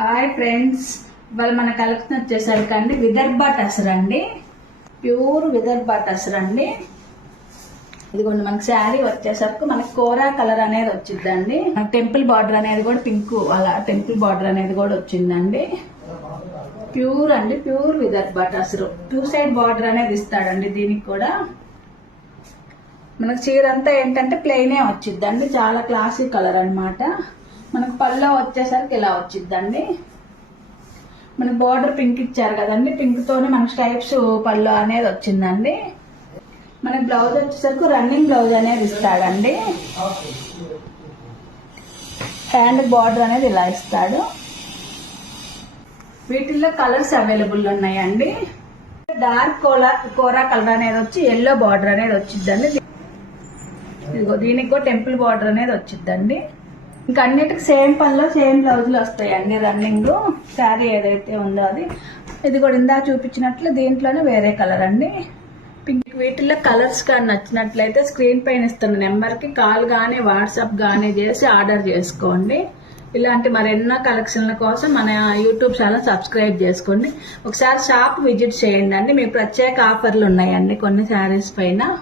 Hi friends, ఇవాళ మన collection వచ్చేసరికి అండి విదర్భ టసర్ అండి, ప్యూర్ విదర్భ టసర్ అండి. ఇదిగోండి మనకి శారీ వచ్చేసరికి మనకి కోరా కలర్ అనేది వచ్చిందండి. టెంపుల్ బార్డర్ అనేది కూడా పింక్, అలా టెంపుల్ బార్డర్ అనేది కూడా వచ్చిందండి. ప్యూర్ అండి, pure Vidarbha tussar. 2 side border అనేది ఇస్తాడండి. దీనికి కూడా మనకు చీర అంతా ఏంటంటే ప్లెయినే వచ్చిద్దండి. చాలా క్లాసీ కలర్ అన్నమాట. మనకు పళ్ళు వచ్చేసరికి ఇలా వచ్చిద్దండి. మనకు బార్డర్ పింక్ ఇచ్చారు కదండి, పింక్ తోనే మనకు స్టైప్స్ పళ్ళు అనేది వచ్చిందండి. మనకి బ్లౌజ్ వచ్చేసరికి రన్నింగ్ బ్లౌజ్ అనేది ఇస్తాడండి. హ్యాండ్ బార్డర్ అనేది ఇలా ఇస్తాడు. వీటిల్లో కలర్స్ అవైలబుల్ ఉన్నాయండి. డార్క్ కోరా కలర్ అనేది వచ్చి ఎల్లో బార్డర్ అనేది వచ్చిద్దండి. ఇదిగో దీనికి కూడా టెంపుల్ బార్డర్ అనేది వచ్చిద్దండి. ఇంకా అన్నిటికి సేమ్ పనిలో సేమ్ బ్లౌజులు వస్తాయండి. రన్నింగ్ శారీ ఏదైతే ఉందో అది. ఇది కూడా ఇందా చూపించినట్లు దీంట్లోనే వేరే కలర్ అండి, పింక్. వీటిల్లో కలర్స్ కానీ నచ్చినట్లయితే స్క్రీన్ పైన ఇస్తున్న నెంబర్కి కాల్ కానీ వాట్సాప్ కానీ చేసి ఆర్డర్ చేసుకోండి. ఇలాంటి మరెన్నో కలెక్షన్ల కోసం మన యూట్యూబ్ ఛానల్ సబ్స్క్రైబ్ చేసుకోండి. ఒకసారి షాప్ విజిట్ చేయండి అండి. మీకు ప్రత్యేక ఆఫర్లు ఉన్నాయండి కొన్ని శారీస్ పైన.